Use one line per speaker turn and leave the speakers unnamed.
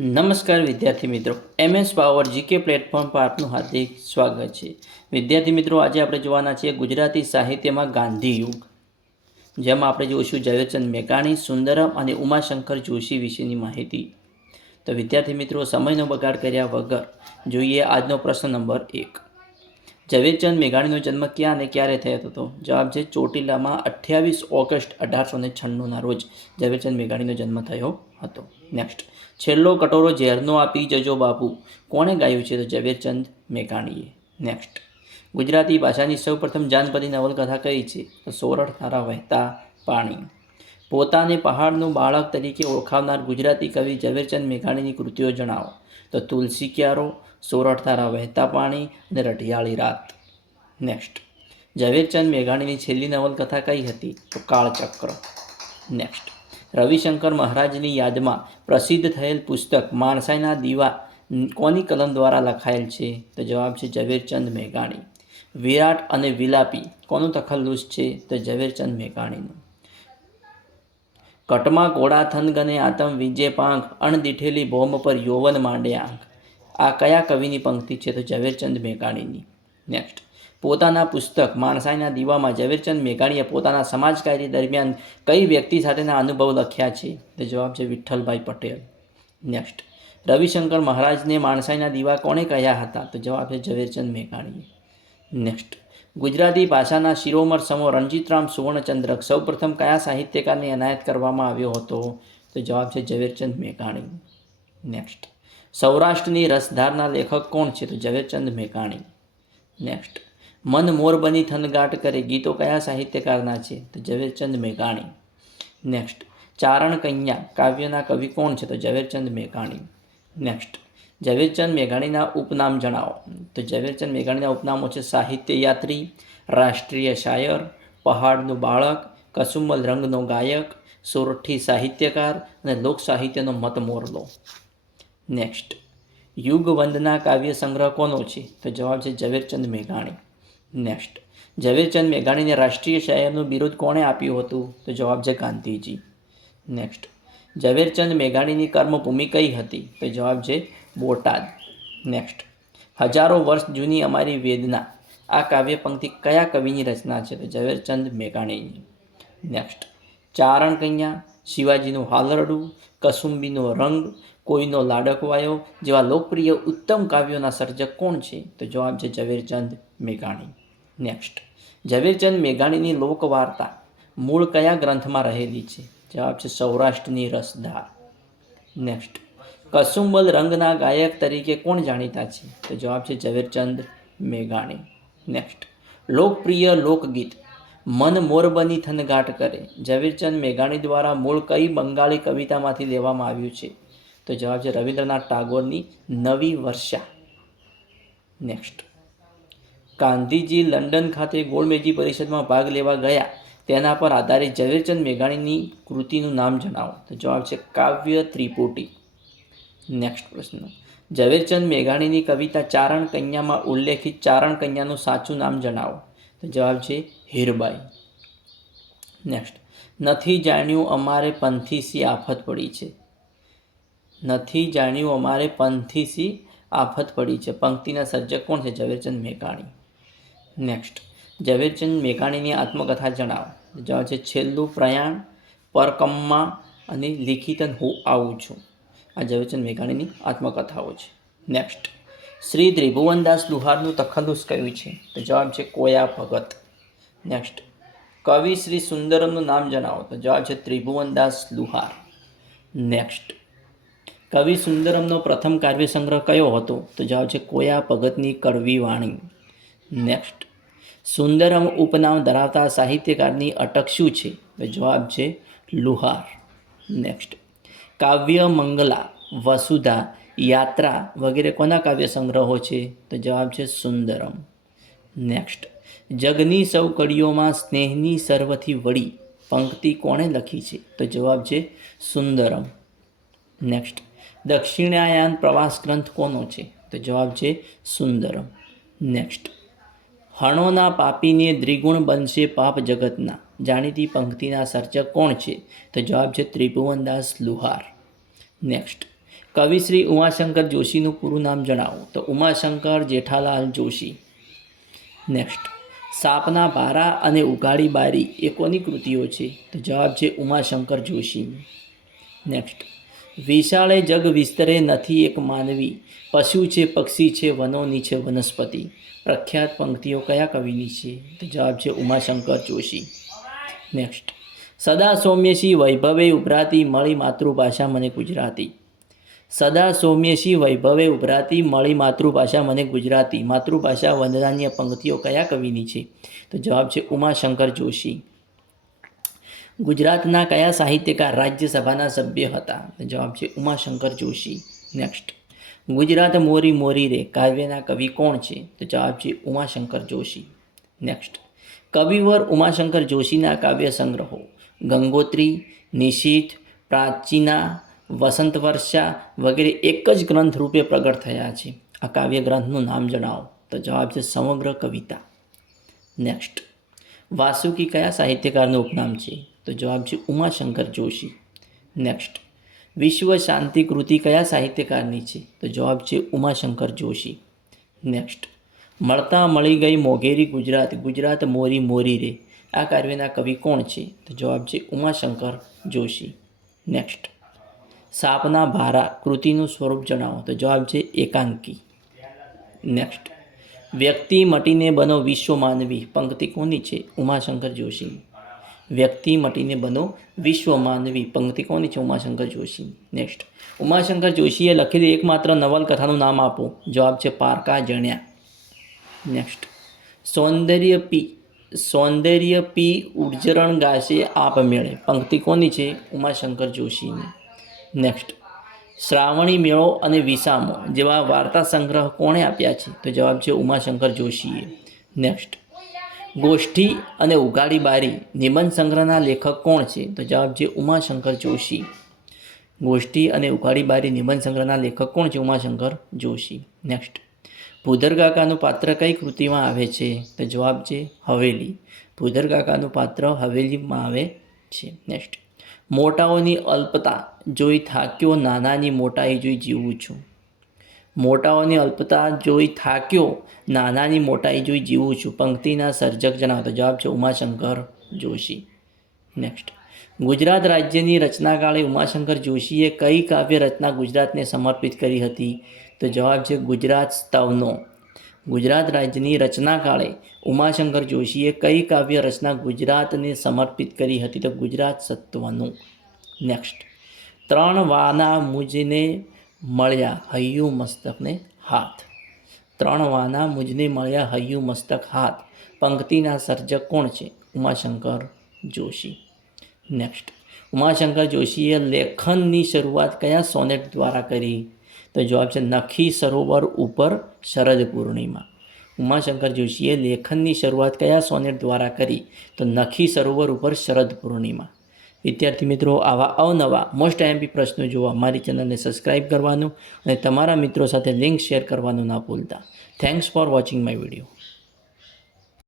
નમસ્કાર વિદ્યાર્થી મિત્રો. એમએસ પાવર જીકે પ્લેટફોર્મ પર આપનું હાર્દિક સ્વાગત છે. વિદ્યાર્થી મિત્રો, આજે આપણે જોવાના છીએ ગુજરાતી સાહિત્યમાં ગાંધી યુગ. જેમાં આપણે જોઈશું ઝવેરચંદ મેઘાણી, સુંદરમ અને ઉમાશંકર જોશી વિશેની માહિતી. તો વિદ્યાર્થી મિત્રો, સમયનો બગાડ કર્યા વગર જોઈએ આજનો પ્રશ્ન નંબર એક. ઝવેરચંદ મેઘાણીનો જન્મ ક્યાં અને ક્યારે થયો હતો? જવાબ છે ચોટીલામાં અઠ્યાવીસ ઓગસ્ટ અઢારસો ને છન્નુંના રોજ ઝવેરચંદ મેઘાણીનો જન્મ થયો હતો. નેક્સ્ટ છેલ્લો કટોરો ઝેરનો આપી જજો બાપુ. કોણે ગાયું છે તો ઝવેરચંદ મેઘાણીએ? નેક્સ્ટ ગુજરાતી ભાષાની સૌપ્રથમ જાનપદી નવલકથા કઈ છે? તો સોરઠ ધારા વહેતા પાણી. પોતાને પહાડનું બાળક તરીકે ઓળખાવનાર ગુજરાતી કવિ ઝવેરચંદ મેઘાણીની કૃતિઓ જણાવો. તો તુલસી ક્યારો? સોરઠ ધારા વહેતા પાણી અને રઢિયાળી રાત. નેક્સ્ટ ઝવેરચંદ મેઘાણીની છેલ્લી નવલકથા કઈ હતી? તો કાળચક્ર. નેક્સ્ટ રવિશંકર મહારાજની યાદમાં પ્રસિદ્ધ થયેલ પુસ્તક માણસાઈના દીવા કોની કલમ દ્વારા લખાયેલ છે? તો જવાબ છે ઝવેરચંદ મેઘાણી. વિરાટ અને વિલાપી કોનું તખલ્લુસ છે? તો ઝવેરચંદ મેઘાણીનું. કટમાં ઘોડા થનગને આતમ વિજે પાંખ, અણદીઠેલી બોમ્બ પર યૌવન માંડે આંખ. આ કયા કવિની પંક્તિ છે તો ઝવેરચંદ મેઘાણીની? નેક્સ્ટ પોતાના પુસ્તક માણસાઈના દીવામાં ઝવેરચંદ મેઘાણીએ પોતાના સમાજકાર્ય દરમિયાન કઈ વ્યક્તિ સાથેના અનુભવ લખ્યા છે? તે જવાબ છે વિઠ્ઠલભાઈ પટેલ. નેક્સ્ટ રવિશંકર મહારાજને માણસાઈના દીવા કોણે કહ્યા હતા? તો જવાબ છે ઝવેરચંદ મેઘાણીએ. નેક્સ્ટ ગુજરાતી ભાષાના શિરોમર સમો રણજીતરામ સુવર્ણચંદ્રક સૌપ્રથમ કયા સાહિત્યકારને એનાયત કરવામાં આવ્યો હતો? તો જવાબ છે ઝવેરચંદ મેઘાણી. નેક્સ્ટ સૌરાષ્ટ્રની રસધારના લેખક કોણ છે? તો ઝવેરચંદ મેઘાણી. નેક્સ્ટ મન મોર બની થનગાટ કરે. ગીતો કયા સાહિત્યકારના છે? તો ઝવેરચંદ મેઘાણી. નેક્સ્ટ ચારણ કન્યા કાવ્યના કવિ કોણ છે? તો ઝવેરચંદ મેઘાણી. નેક્સ્ટ ઝવેરચંદ મેઘાણીના ઉપનામ જણાવો. તો ઝવેરચંદ મેઘાણીના ઉપનામો છે સાહિત્ય યાત્રી રાષ્ટ્રીય શાયર, પહાડનું બાળક કસુમલ રંગનો ગાયક, સોરઠી સાહિત્યકાર અને લોક સાહિત્યનો મત નેક્સ્ટ યુગવંદના કાવ્ય સંગ્રહ કોનો છે? તો જવાબ છે ઝવેરચંદ મેઘાણી. નેક્સ્ટ ઝવેરચંદ મેઘાણીને રાષ્ટ્રીય શાયરનું બિરુદ કોણે આપ્યું હતું? તો જવાબ છે ગાંધીજી. નેક્સ્ટ ઝવેરચંદ મેઘાણીની કર્મભૂમિ કઈ હતી? તો જવાબ છે બોટાદ. નેક્સ્ટ હજારો વર્ષ જૂની અમારી વેદના. આ કાવ્ય પંક્તિ કયા કવિની રચના છે? તો ઝવેરચંદ મેઘાણીની. નેક્સ્ટ ચારણ કન્યા શિવાજીનું હાલરડું, કસુંબીનો રંગ, કોઈનો લાડકવાયો જેવા લોકપ્રિય ઉત્તમ કાવ્યોના સર્જક કોણ છે? તો જવાબ છે ઝવેરચંદ મેઘાણી. નેક્સ્ટ ઝવેરચંદ મેઘાણીની લોકવાર્તા મૂળ કયા ગ્રંથમાં રહેલી છે? જવાબ છે સૌરાષ્ટ્રની રસધાર નેક્સ્ટ કસુંબલ રંગના ગાયક તરીકે કોણ જાણીતા છે? તો જવાબ છે ઝવેરચંદ મેઘાણી. નેક્સ્ટ લોકપ્રિય લોકગીત મન મોરબની થનગાટ કરે. ઝવેરચંદ મેઘાણી દ્વારા મૂળ કઈ બંગાળી કવિતામાંથી લેવામાં આવ્યું છે? તો જવાબ છે રવિન્દ્રનાથ ટાગોરની નવી વર્ષા. નેક્સ્ટ ગાંધીજી લંડન ખાતે ગોળમેજી પરિષદમાં ભાગ લેવા ગયા. તેના પર આધારિત ઝવેરચંદ મેઘાણીની કૃતિનું નામ જણાવો. તો જવાબ છે કાવ્ય ત્રિપુટી. નેક્સ્ટ પ્રશ્ન. ઝવેરચંદ મેઘાણીની કવિતા ચારણ કન્યામાં ઉલ્લેખિત ચારણ કન્યાનું સાચું નામ જણાવો. તો જવાબ છે હીરબાઈ. નેક્સ્ટ નથી જાણ્યું અમારે પંથીસી આફત પડી છે. નથી જાણ્યું અમારે પંથીસી આફત પડી છે. પંક્તિના સર્જક કોણ છે? ઝવેરચંદ મેઘાણી. નેક્સ્ટ ઝવેરચંદ મેઘાણીની આત્મકથા જણાવો. જવાબ છે છેલ્લું પ્રયાણ પરકમ્મા અને લિખિતન હું આવું છું. આ ઝવેરચંદ મેઘાણીની આત્મકથાઓ છે. નેક્સ્ટ શ્રી ત્રિભુવનદાસ લુહારનું તખલ્લુસ કયું છે? તો જવાબ છે કોયા ભગત. નેક્સ્ટ કવિ શ્રી સુંદરમનું નામ જણાવો. તો જવાબ છે ત્રિભુવનદાસ લુહાર. નેક્સ્ટ કવિ સુંદરમનો પ્રથમ કાવ્ય સંગ્રહ કયો હતો? તો જવાબ છે કોયા ભગતની કડવી વાણી નેક્સ્ટ સુંદરમ ઉપનામ ધરાવતા સાહિત્યકારની અટક શું છે? તો જવાબ છે લુહાર. નેક્સ્ટ કાવ્ય મંગલા, વસુધા યાત્રા વગેરે કોના કાવ્ય સંગ્રહો છે? તો જવાબ છે સુંદરમ. નેક્સ્ટ જગની સૌ કડીઓમાં સ્નેહની સર્વથી વળી પંક્તિ કોણે લખી છે? તો જવાબ છે સુંદરમ. નેક્સ્ટ દક્ષિણાયાન પ્રવાસ ગ્રંથ કોનો છે? તો જવાબ છે સુંદરમ. નેક્સ્ટ હણોના પાપીને દ્વિગુણ બનશે પાપ જગતના. જાણીતી પંક્તિના સર્જક કોણ છે? તો જવાબ છે ત્રિભુવનદાસ લુહાર. નેક્સ્ટ કવિ શ્રી ઉમાશંકર જોશીનું પૂરું નામ જણાવો. તો ઉમાશંકર જેઠાલાલ જોશી. નેક્સ્ટ સાપના ભારા અને ઉઘાડી બારી એ કોની કૃતિઓ છે? તો જવાબ છે ઉમાશંકર જોશીની. નેક્સ્ટ વિશાળે જગ વિસ્તરે નથી એક માનવી. પશુ છે, પક્ષી છે, વનોની છે, વનસ્પતિ. પ્રખ્યાત પંક્તિઓ કયા કવિની છે? તો જવાબ છે ઉમાશંકર જોશી. નેક્સ્ટ સદા સૌમ્યશી વૈભવે ઉભરાતી મળી માતૃભાષા મને ગુજરાતી. સદા સૌમ્યશી વૈભવે ઉભરાતી મળી માતૃભાષા મને ગુજરાતી. માતૃભાષા વંદનાન્ય પંક્તિઓ કયા કવિની છે? તો જવાબ છે ઉમાશંકર જોશી. ગુજરાતના કયા સાહિત્યકાર રાજ્યસભાના સભ્ય હતા? જવાબ છે ઉમાશંકર જોશી. નેક્સ્ટ ગુજરાત મોરી મોરી રે, કાવ્યના કવિ કોણ છે? તો જવાબ છે ઉમાશંકર જોશી. નેક્સ્ટ કવિવર ઉમાશંકર જોશીના કાવ્ય સંગ્રહો. ગંગોત્રી નિશીથ પ્રાચીના વસંત વર્ષા વગેરે એક જ ગ્રંથ રૂપે પ્રગટ થયા છે. આ કાવ્ય ગ્રંથનું નામ જણાવો. તો જવાબ છે સમગ્ર કવિતા. નેક્સ્ટ વાસુકી કયા સાહિત્યકારનું ઉપનામ છે? તો જવાબ છે ઉમાશંકર જોશી. નેક્સ્ટ વિશ્વ શાંતિ કૃતિ કયા સાહિત્યકારની છે? તો જવાબ છે ઉમાશંકર જોશી. નેક્સ્ટ મળતા મળી ગઈ મોઘેરી ગુજરાત ગુજરાત મોરી મોરી રે. આ કાવ્યના કવિ કોણ છે? તો જવાબ છે ઉમાશંકર જોશી. નેક્સ્ટ સાપના ભારા કૃતિનું સ્વરૂપ જણાવો. તો જવાબ છે એકાંકી. નેક્સ્ટ વ્યક્તિ મટીને બનો વિશ્વ માનવી. પંક્તિ કોની છે? ઉમાશંકર જોશી. વ્યક્તિ મટીને બનો વિશ્વ માનવી. પંક્તિ કોની છે? ઉમાશંકર જોશી. નેક્સ્ટ ઉમાશંકર જોશીએ લખેલી એકમાત્ર નવલકથાનું નામ આપો. જવાબ છે પારકા જણ્યા. નેક્સ્ટ સૌંદર્ય પી સૌંદર્ય પી ઉર્જરણ ગાશે આપમેળે. પંક્તિ કોની છે? ઉમાશંકર જોશીની. નેક્સ્ટ શ્રાવણી મેળો અને વિસામો જેવા વાર્તા સંગ્રહ કોણે આપ્યા છે? તો જવાબ છે ઉમાશંકર જોશીએ. નેક્સ્ટ ગોષ્ઠી અને ઉગાડી બારી નિબંધ સંગ્રહના લેખક કોણ છે? તો જવાબ છે ઉમાશંકર જોશી. ગોષ્ઠી અને ઉગાડી બારી નિબંધ સંગ્રહના લેખક કોણ છે? ઉમાશંકર જોશી. નેક્સ્ટ ભૂધર કાકાનું પાત્ર કઈ કૃતિમાં આવે છે? તો જવાબ છે હવેલી. ભૂધર કાકાનું પાત્ર હવેલીમાં આવે છે. નેક્સ્ટ મોટાઓની અલ્પતા જોઈ થાક્યો નાનાની મોટાઈ જોઈ જીવું છું. મોટાઓની અલ્પતા જોઈ થાક્યો નાનાની મોટાઈ જોઈ જીવું છું. પંક્તિના સર્જક જણાવતો જવાબ છે ઉમાશંકર જોશી. નેક્સ્ટ ગુજરાત રાજ્યની રચનાકાળે ઉમાશંકર જોશીએ કઈ કાવ્ય રચના ગુજરાતને સમર્પિત કરી હતી? તો જવાબ છે ગુજરાત સ્તવનો. ગુજરાત રાજ્યની રચનાકાળે ઉમાશંકર જોશીએ કઈ કાવ્ય રચના ગુજરાતને સમર્પિત કરી હતી? તો ગુજરાત સત્વનું. નેક્સ્ટ ત્રણ વાના મુજને મળ્યા હૈયું મસ્તકને હાથ. ત્રણ વાના મુજને મળ્યા હૈયું મસ્તક હાથ. પંક્તિના સર્જક કોણ છે? ઉમાશંકર જોશી. નેક્સ્ટ ઉમાશંકર જોશીએ લેખનની શરૂઆત કયા સોનેટ દ્વારા કરી? તો જવાબ છે નખી સરોવર ઉપર શરદ પૂર્ણિમા. ઉમાશંકર જોશીએ લેખનની શરૂઆત કયા સોનેટ દ્વારા કરી? તો નખી સરોવર ઉપર શરદ પૂર્ણિમા. વિદ્યાર્થી મિત્રો, આવા અવનવા મોસ્ટ આઈએમપી પ્રશ્નો જોવા મારી ચેનલને સબસ્ક્રાઇબ કરવાનું અને તમારા મિત્રો સાથે લિંક શેર કરવાનું ના ભૂલતા. Thanks for watching my video